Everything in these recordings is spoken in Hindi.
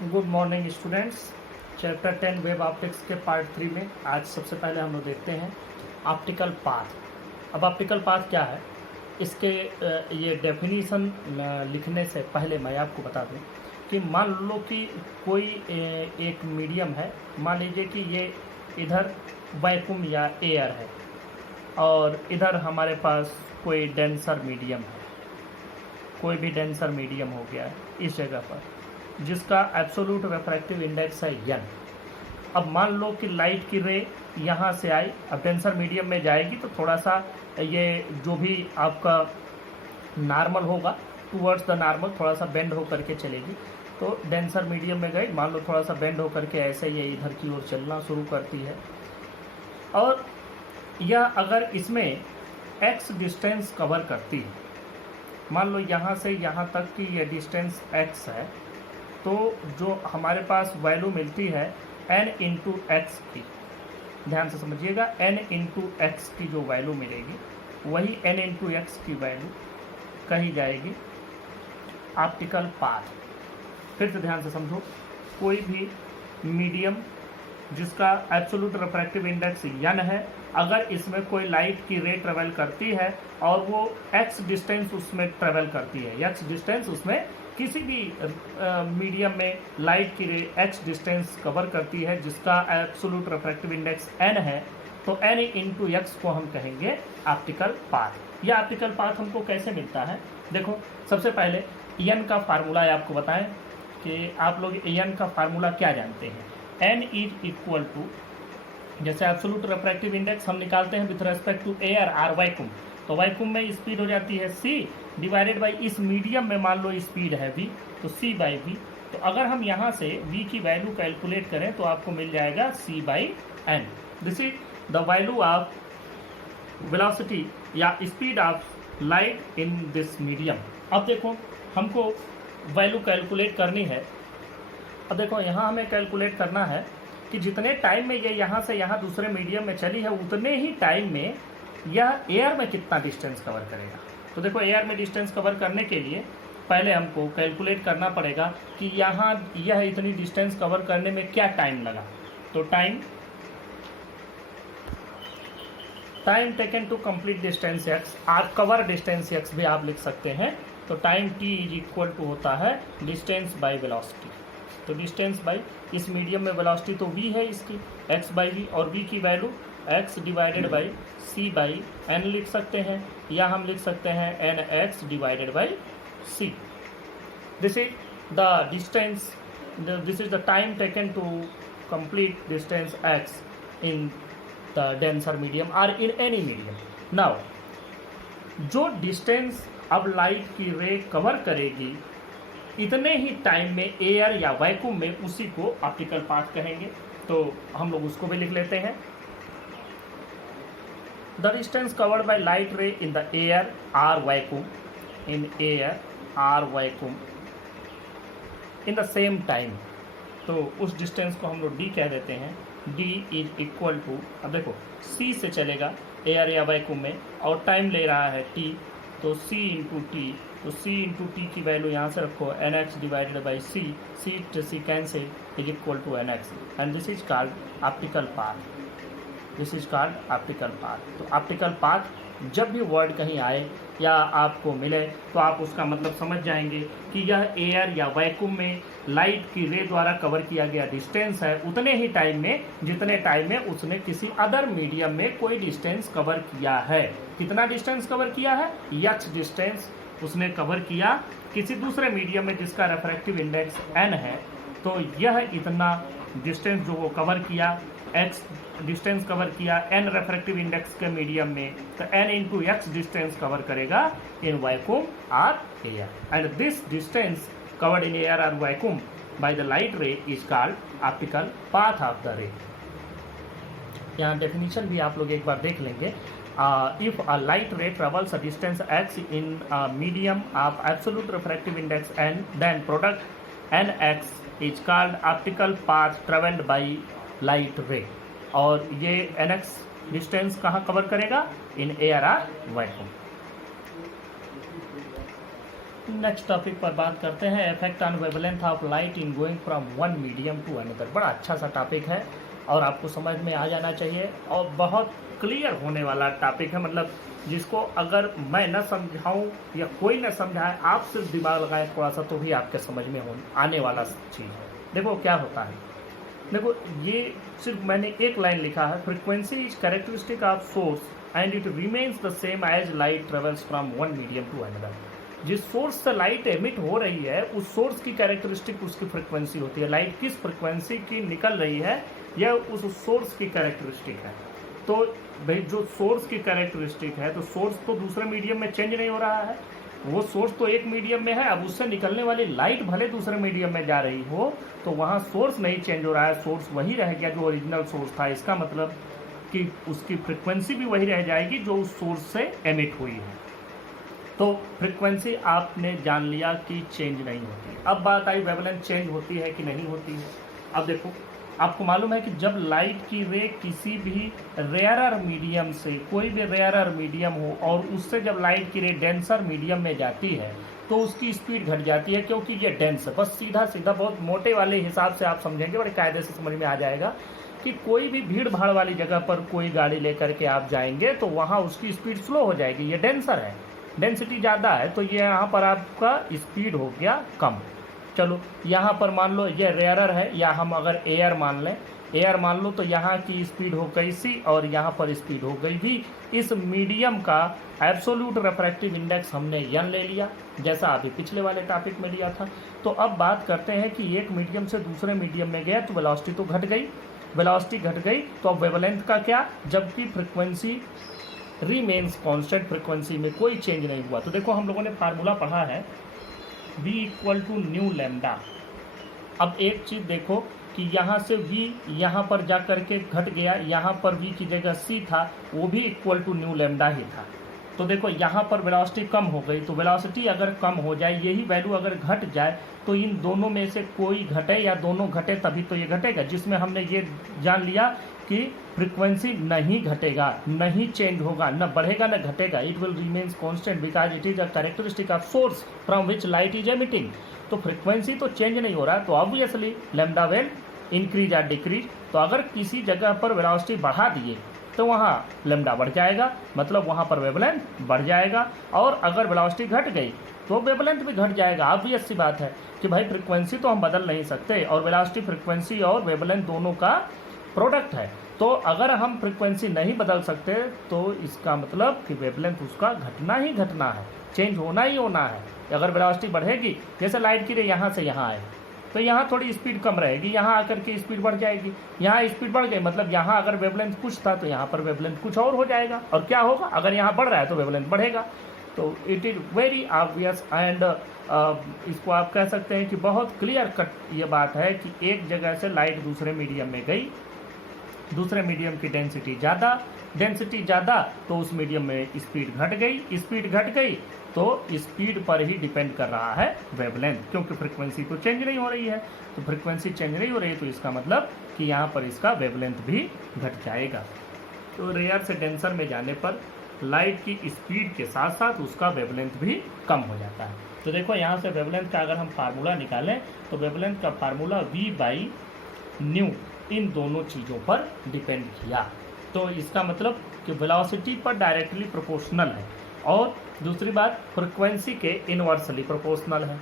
Good morning students. Chapter 10 web optics के पार्ट 3 में आज सबसे पहले हम लोग देखते हैं ऑप्टिकल पाथ। अब ऑप्टिकल पाथ क्या है, इसके ये डेफिनीशन लिखने से पहले मैं आपको बता दूं कि मान लो कि कोई एक मीडियम है। मान लीजिए कि ये इधर वैक्यूम या एयर है और इधर हमारे पास कोई डेंसर मीडियम है, कोई भी डेंसर मीडियम हो गया है इस जगह पर, जिसका एब्सोल्यूट रिफ्रैक्टिव इंडेक्स है n। अब मान लो कि लाइट की रे यहाँ से आई, अब डेंसर मीडियम में जाएगी तो थोड़ा सा ये जो भी आपका नॉर्मल होगा टूवर्ड्स द नॉर्मल थोड़ा सा बेंड होकर के चलेगी। तो डेंसर मीडियम में गई, मान लो थोड़ा सा बेंड होकर के ऐसे ये इधर की ओर चलना शुरू करती है। और यह अगर इसमें x डिस्टेंस कवर करती है, मान लो यहाँ से यहाँ तक की ये डिस्टेंस x है, तो जो हमारे पास वैल्यू मिलती है n इंटू एक्स की, ध्यान से समझिएगा, n इंटू एक्स की जो वैल्यू मिलेगी वही n इंटू एक्स की वैल्यू कही जाएगी ऑप्टिकल पाथ। फिर से ध्यान से समझो, कोई भी मीडियम जिसका एब्सोल्यूट रिफ्रैक्टिव इंडेक्स n है, अगर इसमें कोई लाइट की रे ट्रेवल करती है और वो x डिस्टेंस उसमें ट्रेवल करती है, x डिस्टेंस उसमें किसी भी मीडियम में लाइट की रे x डिस्टेंस कवर करती है जिसका एब्सोल्यूट रिफ्रैक्टिव इंडेक्स n है, तो n इंटू एक्स को हम कहेंगे ऑप्टिकल पाथ। यह ऑप्टिकल पाथ हमको कैसे मिलता है, देखो सबसे पहले n का फार्मूला आपको बताएं कि आप लोग n का फार्मूला क्या जानते हैं। n इज इक्वल टू, जैसे एब्सोल्यूट रिफ्रैक्टिव इंडेक्स हम निकालते हैं with respect to air or vacuum, तो वैक्यूम में स्पीड हो जाती है c डिवाइडेड बाई इस मीडियम में मान लो स्पीड है v, तो c बाई v। तो अगर हम यहाँ से v की वैल्यू कैलकुलेट करें तो आपको मिल जाएगा c by n। This is the value of velocity या speed of light in this medium. अब देखो हमको वैल्यू कैलकुलेट करनी है। अब देखो यहाँ हमें कैलकुलेट करना है कि जितने टाइम में ये यहाँ से यहाँ दूसरे मीडियम में चली है उतने ही टाइम में यह एयर में कितना डिस्टेंस कवर करेगा। तो देखो एयर में डिस्टेंस कवर करने के लिए पहले हमको कैलकुलेट करना पड़ेगा कि यहाँ यह इतनी डिस्टेंस कवर करने में क्या टाइम लगा। तो time taken to complete distance x और कवर डिस्टेंस x भी आप लिख सकते हैं। तो time t is equal to होता है डिस्टेंस बाई वेलोसिटी। तो डिस्टेंस बाई इस मीडियम में वेलोसिटी तो v है इसकी, x बाई v, और v की value x divided by c by n लिख सकते हैं, या हम लिख सकते हैं nx divided by c। This is the distance, this is the time taken to complete distance x in the denser medium और इन एनी मीडियम। नाउ जो डिस्टेंस अब लाइट की रे कवर करेगी इतने ही टाइम में एयर या वैक्यूम में, उसी को ऑप्टिकल पाथ कहेंगे। तो हम लोग उसको भी लिख लेते हैं। The distance covered by light ray in the air or vacuum, in air or vacuum in the same time, तो उस डिस्टेंस को हम लोग d कह देते हैं। d इज इक्वल टू, अब देखो c से चलेगा एयर या वैक्यूम में और टाइम ले रहा है t, तो c इंटू टी, तो c इंटू टी की वैल्यू यहाँ से रखो nx divided by c, c cancel is equal to nx, and this is called optical path. This is called optical path. तो ऑप्टिकल पाथ जब भी वर्ड कहीं आए या आपको मिले तो आप उसका मतलब समझ जाएंगे कि यह एयर या वैक्यूम में लाइट की रे द्वारा कवर किया गया डिस्टेंस है उतने ही टाइम में जितने टाइम में उसने किसी अदर मीडियम में कोई डिस्टेंस कवर किया है। कितना डिस्टेंस कवर किया है, x डिस्टेंस उसने कवर किया किसी दूसरे मीडियम में जिसका रेफ्रैक्टिव इंडेक्स n है, तो यह इतना डिस्टेंस जो वो कवर किया, x डिस्टेंस कवर किया n रेफ्रैक्टिव इंडेक्स के मीडियम में, तो n into x distance cover करेगा इन वैक्यूम और air, and this distance covered in air और vacuum by the light ray is called optical path of the ray. यहाँ डेफिनेशन भी आप लोग एक बार देख लेंगे। If a light ray travels a distance x in a medium of absolute refractive index n, then product nx is called optical path traveled by light ray। और ये nx डिस्टेंस कहाँ कवर करेगा, इन एयर और वैक्यूम। नेक्स्ट टॉपिक पर बात करते हैं, effect on wavelength of light in going from one medium to another. बड़ा अच्छा सा टॉपिक है और आपको समझ में आ जाना चाहिए और बहुत क्लियर होने वाला टॉपिक है। मतलब जिसको अगर मैं न समझाऊं या कोई न समझाए, आप सिर्फ दिमाग लगाए थोड़ा सा तो भी आपके समझ में आने वाला चीज़ है। देखो क्या होता है, देखो ये सिर्फ मैंने एक लाइन लिखा है, frequency is characteristic of source and it remains the same as light travels from one medium to another. जिस सोर्स से लाइट एमिट हो रही है उस सोर्स की कैरेक्टरिस्टिक उसकी फ्रीक्वेंसी होती है। लाइट किस फ्रीक्वेंसी की निकल रही है यह उस सोर्स की कैरेक्टरिस्टिक है। तो भाई जो सोर्स की कैरेक्टरिस्टिक है तो सोर्स तो दूसरे मीडियम में चेंज नहीं हो रहा है, वो सोर्स तो एक मीडियम में है। अब उससे निकलने वाली लाइट भले दूसरे मीडियम में जा रही हो तो वहाँ सोर्स नहीं चेंज हो रहा है, सोर्स वही रह गया जो ओरिजिनल सोर्स था। इसका मतलब कि उसकी फ्रीक्वेंसी भी वही रह जाएगी जो उस सोर्स से एमिट हुई है। तो फ्रीक्वेंसी आपने जान लिया कि चेंज नहीं होती। अब बात आई वेवलेंथ चेंज होती है कि नहीं होती है। अब देखो आपको मालूम है कि जब लाइट की रे किसी भी रेयरर मीडियम से, कोई भी रेयरर मीडियम हो और उससे जब लाइट की रे डेंसर मीडियम में जाती है तो उसकी स्पीड घट जाती है, क्योंकि ये डेंस है। बस सीधा सीधा बहुत मोटे वाले हिसाब से आप समझेंगे, बड़े कायदे से समझ में आ जाएगा कि कोई भी भीड़ भाड़ वाली जगह पर कोई गाड़ी लेकर के आप जाएंगे तो वहाँ उसकी स्पीड स्लो हो जाएगी। ये डेंसर है, डेंसिटी ज़्यादा है, तो ये यहाँ पर आपका स्पीड हो गया कम। चलो यहाँ पर मान लो ये रेयरर है, या हम अगर एयर मान लें, एयर मान लो, तो यहाँ की स्पीड हो गई सी और यहाँ पर स्पीड हो गई v। इस मीडियम का एब्सोल्यूट रिफ्रैक्टिव इंडेक्स हमने n ले लिया, जैसा अभी पिछले वाले टॉपिक में लिया था। तो अब बात करते हैं कि एक मीडियम से दूसरे मीडियम में गया तो वेलोसिटी तो घट गई, वेलोसिटी घट गई तो अब वेवलेंथ का क्या, जबकि फ्रिक्वेंसी रिमेन्स कांस्टेंट, फ्रिक्वेंसी में कोई चेंज नहीं हुआ। तो देखो हम लोगों ने फार्मूला पढ़ा है v equal to nu lambda. अब एक चीज़ देखो कि यहाँ से v यहाँ पर जा कर के घट गया, यहाँ पर v की जगह c था, वो भी इक्वल टू न्यू लैम्डा ही था। तो देखो यहाँ पर वेलोसिटी कम हो गई, तो वेलोसिटी अगर कम हो जाए, यही वैल्यू अगर घट जाए तो इन दोनों में से कोई घटे या दोनों घटे तभी तो ये घटेगा, जिसमें हमने ये जान लिया कि फ्रीक्वेंसी नहीं घटेगा, नहीं चेंज होगा, न बढ़ेगा न घटेगा। It will remains constant because it is a characteristic of source from which light is emitting. तो फ्रीक्वेंसी तो चेंज नहीं हो रहा, तो ऑब्वियसली लैम्डा विल इंक्रीज या डिक्रीज। तो अगर किसी जगह पर वेलोसिटी बढ़ा दिए तो वहाँ लैम्डा बढ़ जाएगा, मतलब वहाँ पर वेवलेंथ बढ़ जाएगा। और अगर वेलोसिटी घट गई तो वेवलेंथ भी घट जाएगा। ऑब्वियस सी बात है कि भाई फ्रीक्वेंसी तो हम बदल नहीं सकते और वेलोसिटी फ्रीक्वेंसी और वेवलेंथ दोनों का प्रोडक्ट है। तो अगर हम फ्रीक्वेंसी नहीं बदल सकते तो इसका मतलब कि वेवलेंथ उसका घटना ही घटना है, चेंज होना ही होना है। अगर वेलोसिटी बढ़ेगी, जैसे लाइट की रे यहाँ से यहाँ आए तो यहाँ थोड़ी स्पीड कम रहेगी, यहाँ आकर के स्पीड बढ़ जाएगी, यहाँ स्पीड बढ़ गई, मतलब यहाँ अगर वेवलेंथ कुछ था तो यहाँ पर वेवलेंथ कुछ और हो जाएगा। और क्या होगा, अगर यहाँ बढ़ रहा है तो वेवलेंथ बढ़ेगा। तो it is very obvious and इसको आप कह सकते हैं कि बहुत क्लियर कट ये बात है कि एक जगह से लाइट दूसरे मीडियम में गई, दूसरे मीडियम की डेंसिटी ज़्यादा तो उस मीडियम में स्पीड घट गई तो स्पीड पर ही डिपेंड कर रहा है वेवलेंथ, क्योंकि फ्रीक्वेंसी तो चेंज नहीं हो रही है। तो फ्रीक्वेंसी चेंज नहीं हो रही है तो इसका मतलब कि यहाँ पर इसका वेवलेंथ भी घट जाएगा। तो रेयर से डेंसर में जाने पर लाइट की स्पीड के साथ साथ उसका वेवलेंथ भी कम हो जाता है। तो देखो यहाँ से वेवलेंथ का अगर हम फार्मूला निकालें तो वेवलेंथ का formula v by new in दोनों चीज़ों पर डिपेंड किया। तो इसका मतलब कि वेलोसिटी पर डायरेक्टली प्रोपोर्शनल है और दूसरी बात फ्रिक्वेंसी के इनवर्सली प्रोपोर्शनल है।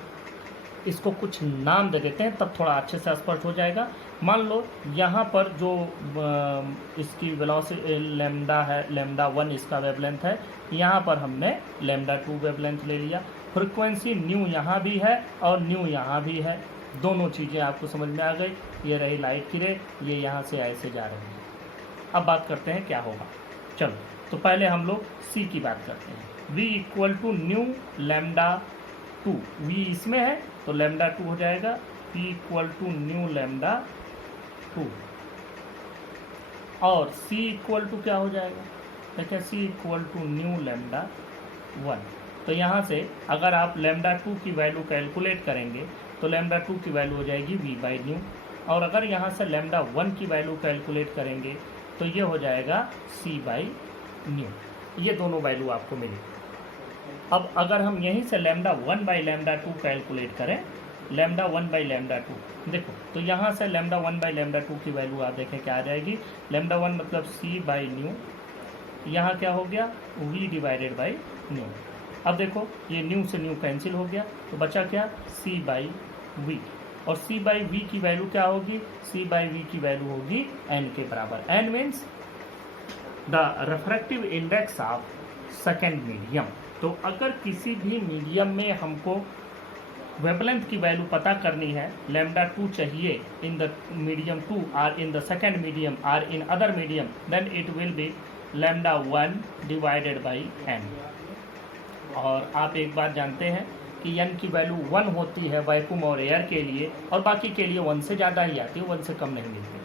इसको कुछ नाम दे देते हैं तब थोड़ा अच्छे से स्पष्ट हो जाएगा। मान लो यहाँ पर जो इसकी वेलोसिटी लैम्डा है, लैम्डा 1 इसका वेवलेंथ है, यहाँ पर हमने लैम्डा 2 वेवलेंथ ले लिया। फ्रिक्वेंसी न्यू यहाँ भी है और न्यू यहाँ भी है, दोनों चीज़ें आपको समझ में आ गई। ये रही लाइट की रे, ये यहाँ से ऐसे जा रही है। अब बात करते हैं क्या होगा। चलो तो पहले हम लोग सी की बात करते हैं। v equal to nu lambda 2, v इसमें है तो लैम्डा 2 हो जाएगा, v equal to nu lambda 2 और c इक्वल टू क्या हो जाएगा, देखिए c equal to nu lambda 1। तो यहाँ से अगर आप लैम्डा 2 की वैल्यू कैलकुलेट करेंगे तो लैम्डा 2 की वैल्यू हो जाएगी v बाई न्यू, और अगर यहाँ से लैम्डा 1 की वैल्यू कैलकुलेट करेंगे तो ये हो जाएगा c बाई न्यू। ये दोनों वैल्यू आपको मिली। अब अगर हम यहीं से लैम्डा 1 बाई लैम्डा 2 कैलकुलेट करें, लैम्डा 1 बाई लैम्डा 2 देखो, तो यहाँ से लैम्डा 1 बाई लैम्डा 2 की वैल्यू आप देखें क्या आ जाएगी, लैम्डा 1 मतलब सी बाई न्यू, यहाँ क्या हो गया वी डिवाइडेड बाई न्यू। अब देखो ये न्यू से न्यू कैंसिल हो गया, तो बचा क्या सी बाई वी, और सी बाई वी की वैल्यू क्या होगी, सी बाई वी की वैल्यू होगी एन के बराबर। N means the refractive index of second medium. तो अगर किसी भी मीडियम में हमको वेवलेंथ की वैल्यू पता करनी है, लैम्डा 2 चाहिए इन द मीडियम 2 और इन द सेकेंड मीडियम और in other medium, then it will be lambda 1 divided by n. और आप एक बात जानते हैं कि एन की वैल्यू 1 होती है वैक्यूम और एयर के लिए, और बाकी के लिए 1 से ज़्यादा ही आती है, 1 से कम नहीं मिलती।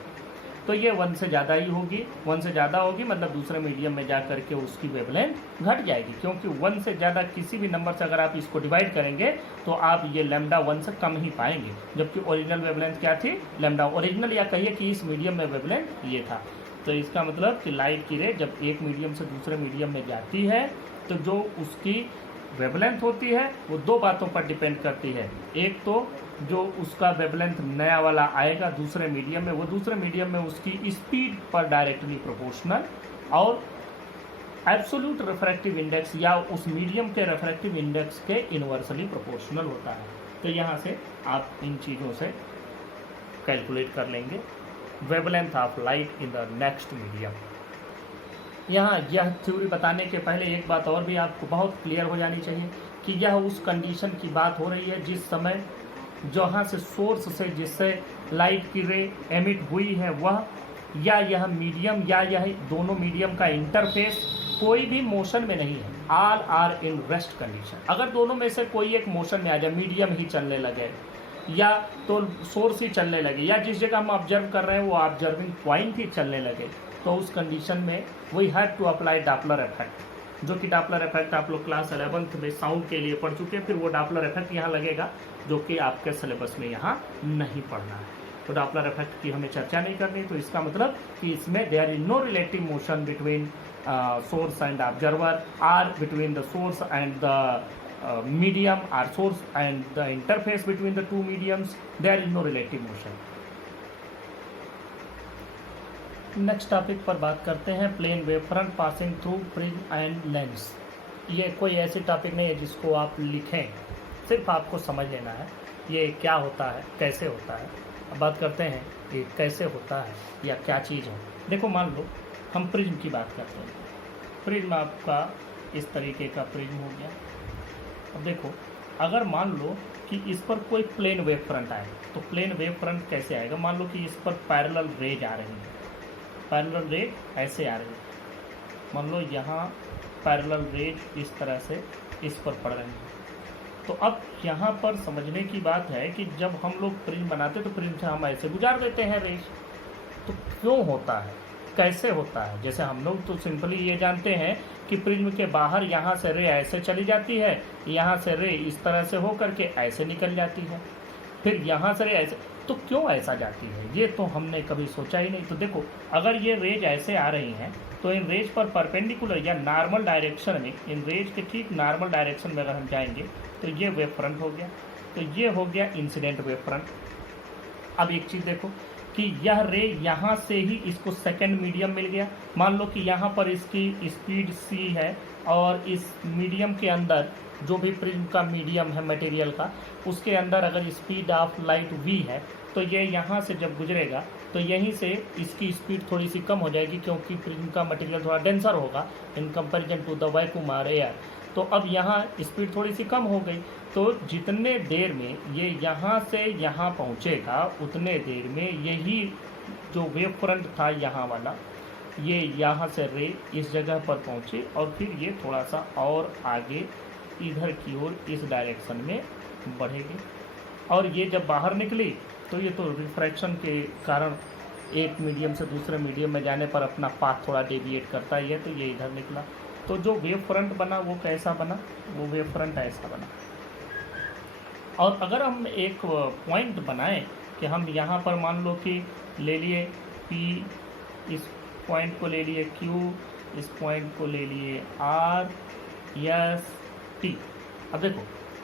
तो ये 1 से ज़्यादा ही होगी, 1 से ज़्यादा होगी मतलब दूसरे मीडियम में जा करके उसकी वेवलेंथ घट जाएगी, क्योंकि 1 से ज़्यादा किसी भी नंबर से अगर आप इसको डिवाइड करेंगे तो आप ये लैम्डा 1 से कम ही पाएंगे, जबकि ओरिजिनल वेवलेंथ क्या थी लैम्डा, ओरिजिनल या कहिए कि इस मीडियम में वेवलेंथ ये था। तो इसका मतलब कि लाइट की रे जब एक मीडियम से दूसरे मीडियम में जाती है तो जो उसकी वेवलेंथ होती है वो दो बातों पर डिपेंड करती है। एक तो जो उसका वेवलेंथ नया वाला आएगा दूसरे मीडियम में, वो दूसरे मीडियम में उसकी स्पीड पर डायरेक्टली प्रोपोर्शनल, और एब्सोल्यूट रिफ्रैक्टिव इंडेक्स या उस मीडियम के रिफ्रैक्टिव इंडेक्स के इन्वर्सली प्रोपोर्शनल होता है। तो यहाँ से आप इन चीज़ों से कैलकुलेट कर लेंगे wavelength of light in the next medium. यहाँ यह थ्योरी बताने के पहले एक बात और भी आपको बहुत क्लियर हो जानी चाहिए कि यह उस कंडीशन की बात हो रही है जिस समय जहाँ से सोर्स से जिससे लाइट की रे एमिट हुई है वह, या यह मीडियम या यह दोनों मीडियम का इंटरफेस कोई भी मोशन में नहीं है, all are in rest condition. अगर दोनों में से कोई एक मोशन में आ जाए, मीडियम ही चलने लगे या तो सोर्स ही चलने लगे या जिस जगह हम ऑब्जर्व कर रहे हैं वो ऑब्जर्विंग पॉइंट ही चलने लगे, तो उस कंडीशन में we have to apply Doppler effect, जो कि डॉपलर इफेक्ट आप लोग क्लास 11th में साउंड के लिए पढ़ चुके हैं। फिर वो डॉपलर इफेक्ट यहाँ लगेगा जो कि आपके सिलेबस में यहाँ नहीं पढ़ना है, तो डॉपलर इफेक्ट की हमें चर्चा नहीं करनी। तो इसका मतलब कि इसमें there is no relative motion between source and observer or between the source and the medium or source and the interface between the two mediums, there is no relative motion. Next topic पर बात करते हैं plane wave front passing through prism and lens. ये कोई ऐसी टॉपिक नहीं है जिसको आप लिखें, सिर्फ आपको समझ लेना है ये क्या होता है कैसे होता है। अब बात करते हैं ये कैसे होता है या क्या चीज़ है। देखो मान लो हम प्रिज्म की बात करते हैं, प्रिज्म आपका इस तरीके का प्रिज्म हो गया। अब देखो अगर मान लो कि इस पर कोई प्लेन वेव फ्रंट आए तो प्लेन वेव फ्रंट कैसे आएगा, मान लो कि इस पर पैरेलल रेज आ रही है, पैरेलल रेज ऐसे आ रही है, मान लो यहाँ पैरेलल रेज इस तरह से इस पर पड़ रही है। तो अब यहाँ पर समझने की बात है कि जब हम लोग प्रिज्म बनाते तो प्रिज्म से हम ऐसे गुजार देते हैं रेज, तो क्यों होता है कैसे होता है। जैसे हम लोग तो सिंपली ये जानते हैं कि प्रिज्म के बाहर यहाँ से रे ऐसे चली जाती है, यहाँ से रे इस तरह से होकर के ऐसे निकल जाती है, फिर यहाँ से रे ऐसे, तो क्यों ऐसा जाती है ये तो हमने कभी सोचा ही नहीं। तो देखो अगर ये रेज ऐसे आ रही हैं तो इन रेज पर परपेंडिकुलर या नॉर्मल डायरेक्शन में, इन रेज के ठीक नॉर्मल डायरेक्शन में अगर हम जाएंगे तो ये वेव फ्रंट हो गया, तो ये हो गया इंसिडेंट वेव फ्रंट। अब एक चीज़ देखो कि यह रे यहाँ से ही इसको सेकेंड मीडियम मिल गया, मान लो कि यहाँ पर इसकी स्पीड c है और इस मीडियम के अंदर जो भी प्रिज्म का मीडियम है मटेरियल का उसके अंदर अगर स्पीड ऑफ लाइट v है तो ये यहाँ से जब गुजरेगा तो यहीं से इसकी स्पीड थोड़ी सी कम हो जाएगी क्योंकि प्रिज्म का मटेरियल थोड़ा डेंसर होगा in comparison to the vacuum और एयर। तो अब यहाँ स्पीड थोड़ी सी कम हो गई, तो जितने देर में ये यहाँ से यहाँ पहुँचेगा उतने देर में यही जो वेव फ्रंट था यहाँ वाला ये यहाँ से रे इस जगह पर पहुँची और फिर ये थोड़ा सा और आगे इधर की ओर इस डायरेक्शन में बढ़ेगी, और ये जब बाहर निकली तो ये तो रिफ्रैक्शन के कारण एक मीडियम से दूसरे मीडियम में जाने पर अपना पाथ थोड़ा डेविएट करता ही है, तो ये इधर निकला। तो जो वेव फ्रंट बना वो कैसा बना, वो वेव फ्रंट ऐसा बना। और अगर हम एक पॉइंट बनाएं कि हम यहाँ पर मान लो कि ले लिए P, इस पॉइंट को ले लिए Q, इस पॉइंट को ले लिए R, S, टी। अब देखो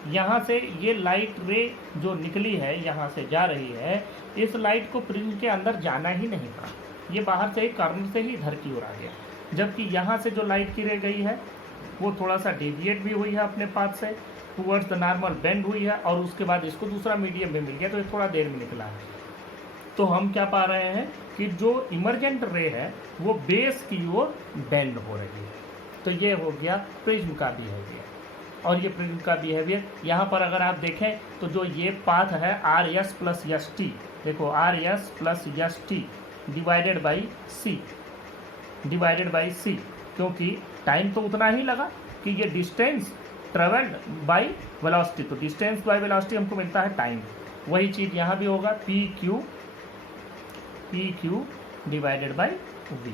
यहाँ से ये लाइट रे जो निकली है यहाँ से जा रही है, इस लाइट को प्रिज्म के अंदर जाना ही नहीं था, ये बाहर से ही कॉर्नर से ही इधर की ओर आ गया। जबकि यहाँ से जो लाइट की रे गई है वो थोड़ा सा डेविएट भी हुई है अपने पाथ से, टूवर्ड्स द नॉर्मल बेंड हुई है, और उसके बाद इसको दूसरा मीडियम में मिल गया, तो ये थोड़ा देर में निकला है। तो हम क्या पा रहे हैं कि जो इमर्जेंट रे है वो बेस की ओर बेंड हो रही है। तो ये हो गया प्रिज्म का बिहेवियर। और ये प्रिज्म का बिहेवियर यहाँ पर अगर आप देखें तो जो ये पाथ है R S plus S T, देखो R S plus S T divided by C, क्योंकि टाइम तो उतना ही लगा कि ये डिस्टेंस ट्रेवल्ड बाई वेलोसिटी, तो डिस्टेंस बाई वेलोसिटी हमको मिलता है टाइम। वही चीज़ यहाँ भी होगा P Q divided by V.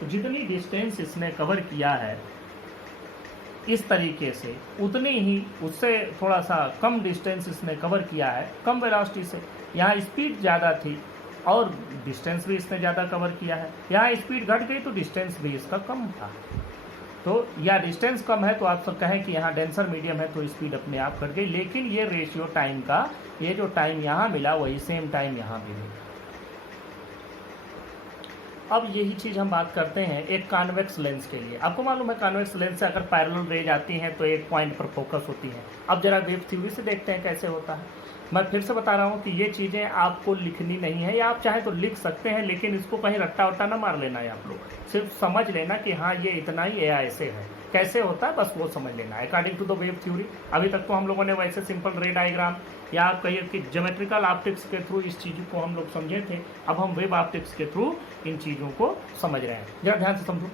तो जितनी डिस्टेंस इसने कवर किया है इस तरीके से, उतनी ही उससे थोड़ा सा कम डिस्टेंस इसने कवर किया है कम वेलोसिटी से। यहाँ स्पीड ज़्यादा थी और डिस्टेंस भी इसने ज़्यादा कवर किया है, यहाँ स्पीड घट गई तो डिस्टेंस भी इसका कम था। तो या डिस्टेंस कम है तो आप सब कहें कि यहाँ डेंसर मीडियम है तो स्पीड अपने आप घट गई, लेकिन ये रेशियो टाइम का, ये जो टाइम यहाँ मिला वही सेम टाइम यहाँ भी मिला। अब यही चीज़ हम बात करते हैं एक कॉन्वेक्स लेंस के लिए। आपको मालूम है कॉन्वेक्स लेंस से अगर पैरेलल रेज आती हैं तो एक पॉइंट पर फोकस होती है। अब जरा वेव थ्योरी से देखते हैं कैसे होता है। मैं फिर से बता रहा हूँ कि ये चीज़ें आपको लिखनी नहीं है, या आप चाहे तो लिख सकते हैं, लेकिन इसको कहीं रट्टा वट्टा ना मार लेना है। आप लोग सिर्फ समझ लेना कि हाँ ये इतना ही, ये ऐसे है, कैसे होता है बस वो समझ लेना है according to the wave theory. अभी तक तो हम लोगों ने वैसे सिंपल रे डायग्राम या आप कहिए कि ज्योमेट्रिकल ऑप्टिक्स के थ्रू इस चीज़ को हम लोग समझे थे। अब हम वेव ऑप्टिक्स के थ्रू इन चीज़ों को समझ रहे हैं। जरा ध्यान से समझो,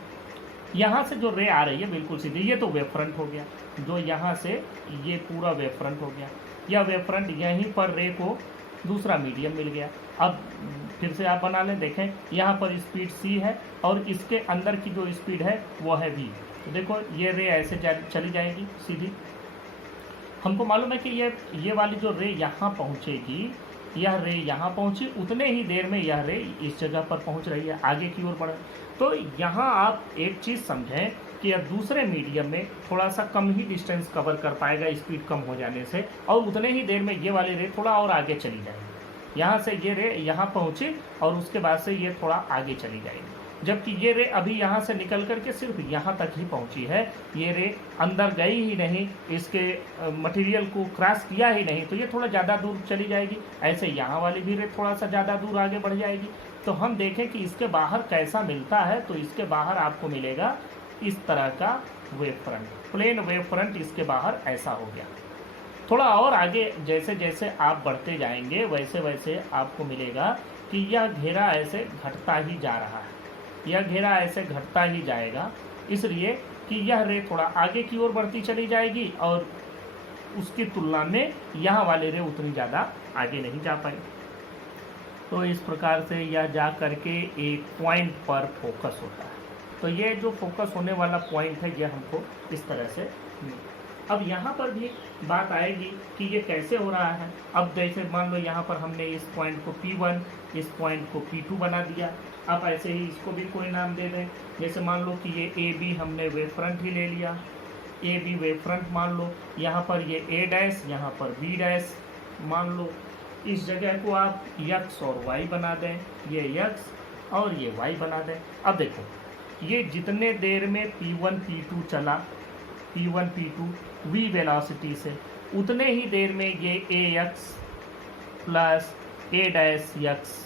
यहाँ से जो रे आ रही है बिल्कुल सीधी, ये तो वेव फ्रंट हो गया, जो यहाँ से ये पूरा वेव फ्रंट हो गया। यह वेव फ्रंट यहीं पर रे को दूसरा मीडियम मिल गया। अब फिर से आप बना लें, देखें यहाँ पर स्पीड c है और इसके अंदर की जो स्पीड है वो है v। तो देखो ये रे ऐसे चली जाएगी सीधी। हमको मालूम है कि ये वाली जो रे यहाँ पहुँचेगी, यह रे यहाँ पहुँची, उतने ही देर में यह रे इस जगह पर पहुँच रही है, आगे की ओर बढ़े। तो यहाँ आप एक चीज़ समझें कि अब दूसरे मीडियम में थोड़ा सा कम ही डिस्टेंस कवर कर पाएगा स्पीड कम हो जाने से, और उतने ही देर में ये वाली रे थोड़ा और आगे चली जाएगी। यहाँ से ये रे यहाँ पहुँची और उसके बाद से ये थोड़ा आगे चली जाएगी, जबकि ये रे अभी यहाँ से निकल करके सिर्फ यहाँ तक ही पहुँची है। ये रे अंदर गई ही नहीं, इसके मटेरियल को क्रॉस किया ही नहीं, तो ये थोड़ा ज़्यादा दूर चली जाएगी। ऐसे यहाँ वाली भी रे थोड़ा सा ज़्यादा दूर आगे बढ़ जाएगी। तो हम देखें कि इसके बाहर कैसा मिलता है, तो इसके बाहर आपको मिलेगा इस तरह का wave front, plane wave front इसके बाहर ऐसा हो गया। थोड़ा और आगे जैसे जैसे आप बढ़ते जाएंगे वैसे वैसे आपको मिलेगा कि यह घेरा ऐसे घटता ही जा रहा है, यह घेरा ऐसे घटता ही जाएगा, इसलिए कि यह रे थोड़ा आगे की ओर बढ़ती चली जाएगी और उसकी तुलना में यहाँ वाले रे उतनी ज़्यादा आगे नहीं जा पाएगी। तो इस प्रकार से यह जा करके एक पॉइंट पर फोकस होता है। तो ये जो फोकस होने वाला पॉइंट है ये हमको इस तरह से मिला। अब यहाँ पर भी बात आएगी कि ये कैसे हो रहा है। अब जैसे मान लो यहाँ पर हमने इस पॉइंट को P1, इस पॉइंट को P2 बना दिया। अब ऐसे ही इसको भी कोई नाम दे दें, जैसे मान लो कि ये AB हमने वेव फ्रंट ही ले लिया, AB वेव फ्रंट मान लो। यहाँ पर ये A डैश, यहाँ पर B डैश मान लो। इस जगह को आप X और Y बना दें, ये X और ये Y बना दें। अब देखो ये जितने देर में P1 P2 चला, P1 P2 v वेलोसिटी से, उतने ही देर में ये AX plus A dash X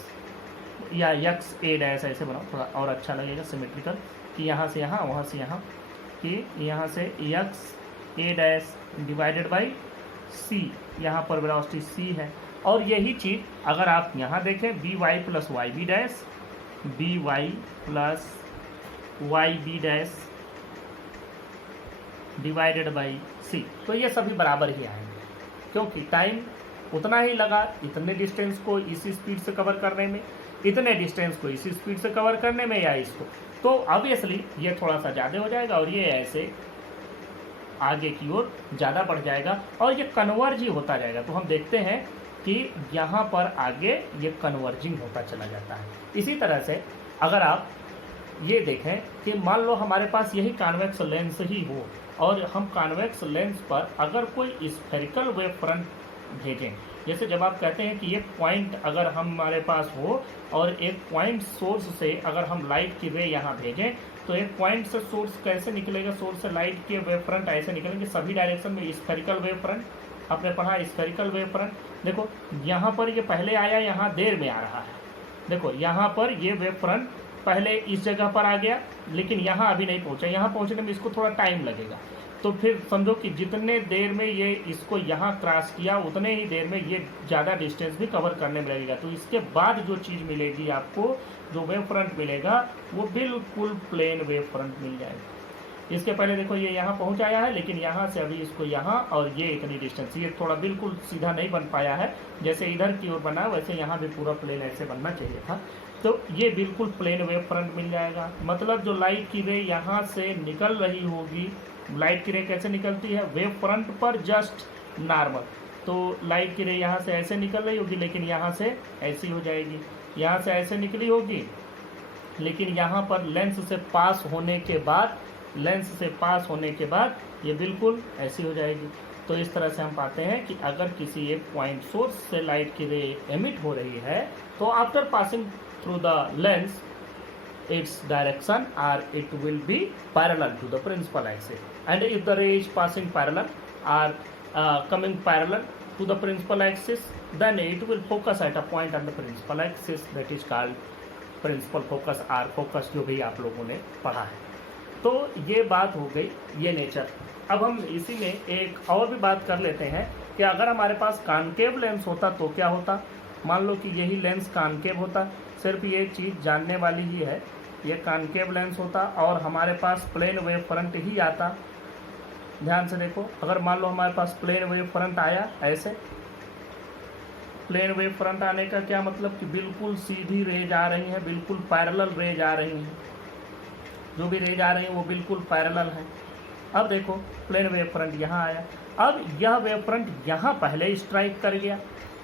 या X A डैश ऐसे बनाओ, थोड़ा और अच्छा लगेगा सिमेट्रिकल, कि यहाँ से यहाँ, वहाँ से यहाँ, कि यहाँ से X A dash divided by C, यहाँ पर वेलोसिटी C है। और यही चीज़ अगर आप यहाँ देखें BY plus YB dash, BY plus YB dash divided by C, तो ये सभी बराबर ही आएंगे, क्योंकि टाइम उतना ही लगा इतने डिस्टेंस को इसी स्पीड से कवर करने में, इतने डिस्टेंस को इसी स्पीड से कवर करने में, या इसको, तो ऑब्वियसली ये थोड़ा सा ज़्यादा हो जाएगा और ये ऐसे आगे की ओर ज़्यादा बढ़ जाएगा और ये कन्वर्ज ही होता जाएगा। तो हम देखते हैं कि यहाँ पर आगे ये कन्वर्जिंग होता चला जाता है। इसी तरह से अगर आप ये देखें कि मान लो हमारे पास यही कॉन्वेक्स लेंस ही हो और हम कॉन्वेक्स लेंस पर अगर कोई स्फेरिकल वेव फ्रंट भेजें, जैसे जब आप कहते हैं कि एक पॉइंट अगर हमारे पास हो और एक पॉइंट सोर्स से अगर हम लाइट की रे यहाँ भेजें, तो एक पॉइंट से सोर्स कैसे निकलेगा, सोर्स से लाइट के वेव फ्रंट ऐसे निकलेंगे सभी डायरेक्शन में, स्फेरिकल वेव फ्रंट। आपने पढ़ा स्फेरिकल वेव फ्रंट। देखो यहाँ पर ये पहले आया, यहाँ देर में आ रहा है। देखो यहाँ पर ये वेव फ्रंट पहले इस जगह पर आ गया, लेकिन यहाँ अभी नहीं पहुँचा, यहाँ पहुँचने में इसको थोड़ा टाइम लगेगा। तो फिर समझो कि जितने देर में ये इसको यहाँ क्रॉस किया, उतने ही देर में ये ज़्यादा डिस्टेंस भी कवर करने में लगेगा। तो इसके बाद जो चीज़ मिलेगी आपको, जो वेव फ्रंट मिलेगा, वो बिल्कुल प्लेन वेव फ्रंट मिल जाएगा। इसके पहले देखो ये यहाँ पहुँच आया है, लेकिन यहाँ से अभी इसको यहाँ और ये इतनी डिस्टेंस, ये थोड़ा बिल्कुल सीधा नहीं बन पाया है। जैसे इधर की ओर बना वैसे यहाँ भी पूरा प्लेन ऐसे बनना चाहिए था। तो ये बिल्कुल प्लेन वेव फ्रंट मिल जाएगा। मतलब जो लाइट की रे यहाँ से निकल रही होगी, लाइट की रे कैसे निकलती है, वेव फ्रंट पर जस्ट नॉर्मल। तो लाइट की रे यहाँ से ऐसे निकल रही होगी, लेकिन यहाँ से ऐसी हो जाएगी, यहाँ से ऐसे निकली होगी, लेकिन यहाँ पर लेंस से पास होने के बाद, ये बिल्कुल ऐसी हो जाएगी। तो इस तरह से हम पाते हैं कि अगर किसी एक पॉइंट सोर्स से लाइट की रे एमिट हो रही है, तो after passing through the lens its direction or it will be parallel to the principal axis, and if the ray is passing parallel or coming parallel to the principal axis, then it will focus at a point on the principal axis, that is called principal focus or focus, जो भी आप लोगों ने पढ़ा है। तो ये बात हो गई ये नेचर। अब हम इसी में एक और भी बात कर लेते हैं कि अगर हमारे पास कॉनकेव लेंस होता तो क्या होता। मान लो कि यही लेंस कॉनकेव होता, सिर्फ ये चीज़ जानने वाली ही है, ये कॉनकेव लेंस होता और हमारे पास प्लेन वेव फ्रंट ही आता। ध्यान से देखो, अगर मान लो हमारे पास प्लेन वेव फ्रंट आया, ऐसे प्लेन वेव फ्रंट आने का क्या मतलब कि बिल्कुल सीधी रेज आ रही हैं, बिल्कुल पैरेलल रेज आ रही हैं, जो भी रेज आ रही हैं वो बिल्कुल पैरेलल हैं। अब देखो प्लेन वेव फ्रंट यहाँ आया, अब यह वेव फ्रंट यहाँ पहले स्ट्राइक कर गया,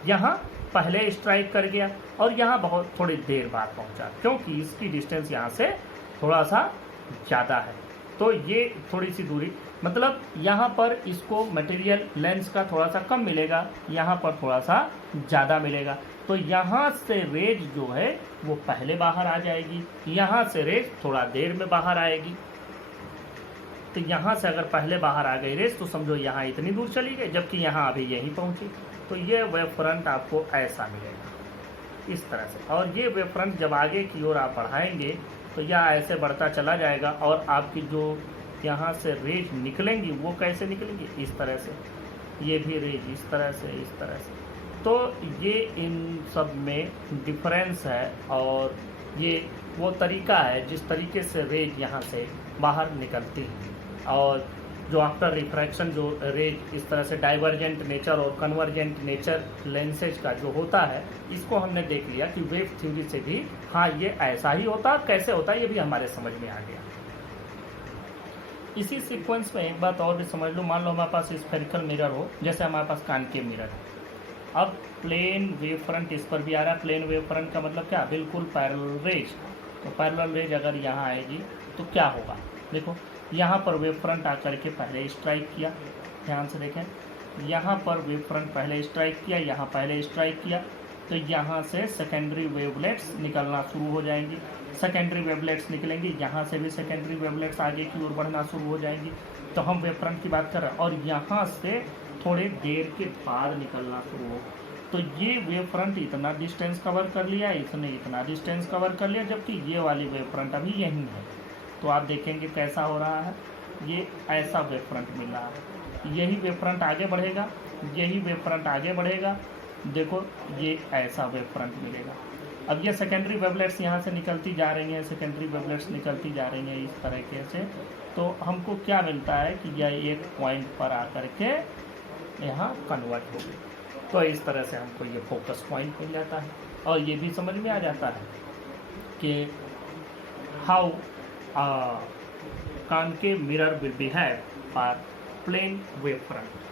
यहाँ पहले स्ट्राइक कर गया और यहाँ बहुत थोड़ी देर बाद पहुँचा, क्योंकि इसकी डिस्टेंस यहाँ से थोड़ा सा ज़्यादा है। तो ये थोड़ी सी दूरी, मतलब यहाँ पर इसको मटेरियल लेंस का थोड़ा सा कम मिलेगा, यहाँ पर थोड़ा सा ज़्यादा मिलेगा। तो यहाँ से रेज जो है वो पहले बाहर आ जाएगी, यहाँ से रेज थोड़ा देर में बाहर आएगी। तो यहाँ से अगर पहले बाहर आ गई रेज, तो समझो यहाँ इतनी दूर चली गई, जबकि यहाँ अभी यहीं पहुँची। तो ये वेव फ्रंट आपको ऐसा मिलेगा, इस तरह से। और ये वेव फ्रंट जब आगे की ओर आप बढ़ाएंगे तो यह ऐसे बढ़ता चला जाएगा, और आपकी जो यहाँ से रेज निकलेंगी वो कैसे निकलेंगी, इस तरह से। ये भी रेज इस तरह से, इस तरह से। तो ये इन सब में डिफरेंस है, और ये वो तरीका है जिस तरीके से रेज यहाँ से बाहर निकलती है। और जो आफ्टर रिफ्रैक्शन जो रेज इस तरह से डाइवर्जेंट नेचर और कन्वर्जेंट नेचर लेंसेज का जो होता है, इसको हमने देख लिया कि वेव थ्योरी से भी हाँ ये ऐसा ही होता, कैसे होता है ये भी हमारे समझ में आ गया। इसी सीक्वेंस में एक बात और भी समझ लो, मान लो हमारे पास स्फेरिकल मिरर हो, जैसे हमारे पास कॉनकेव मिरर है। अब प्लेन वेव फ्रंट इस पर भी आ रहा है, प्लेन वेव फ्रंट का मतलब क्या, बिल्कुल पैरेलल रेज। तो पैरेलल रेज अगर यहाँ आएगी तो क्या होगा, देखो यहाँ पर वेव फ्रंट आकर के पहले स्ट्राइक किया, ध्यान से देखें, यहाँ पर वेव फ्रंट पहले स्ट्राइक किया, यहाँ पहले स्ट्राइक किया, तो यहाँ से सेकेंडरी वेवलेट्स निकलना शुरू हो जाएंगी। सेकेंडरी वेवलेट्स निकलेंगी, यहाँ से भी सेकेंडरी वेवलेट्स आगे की ओर बढ़ना शुरू हो जाएंगी। तो हम वेव फ्रंट की बात कर रहे हैं, और यहाँ से थोड़े देर के बाद निकलना शुरू हो। तो ये वेव फ्रंट इतना डिस्टेंस कवर कर लिया, इसने इतना डिस्टेंस कवर कर लिया, जबकि ये वाली वेव फ्रंट अभी यहीं है। तो आप देखेंगे कैसा हो रहा है, ये ऐसा वेव फ्रंट मिल रहा है, यही वेव फ्रंट आगे बढ़ेगा, यही वेव फ्रंट आगे बढ़ेगा, देखो ये ऐसा वेव फ्रंट मिलेगा। अब ये सेकेंडरी वेवलेट्स यहाँ से निकलती जा रही हैं, सेकेंडरी वेवलेट्स निकलती जा रही हैं इस तरीके से। तो हमको क्या मिलता है कि यह एक पॉइंट पर आकर के यहाँ कन्वर्ट हो गई। तो इस तरह से हमको ये फोकस पॉइंट मिल जाता है, और ये भी समझ में आ जाता है कि how concave mirror will behave for plane wave front।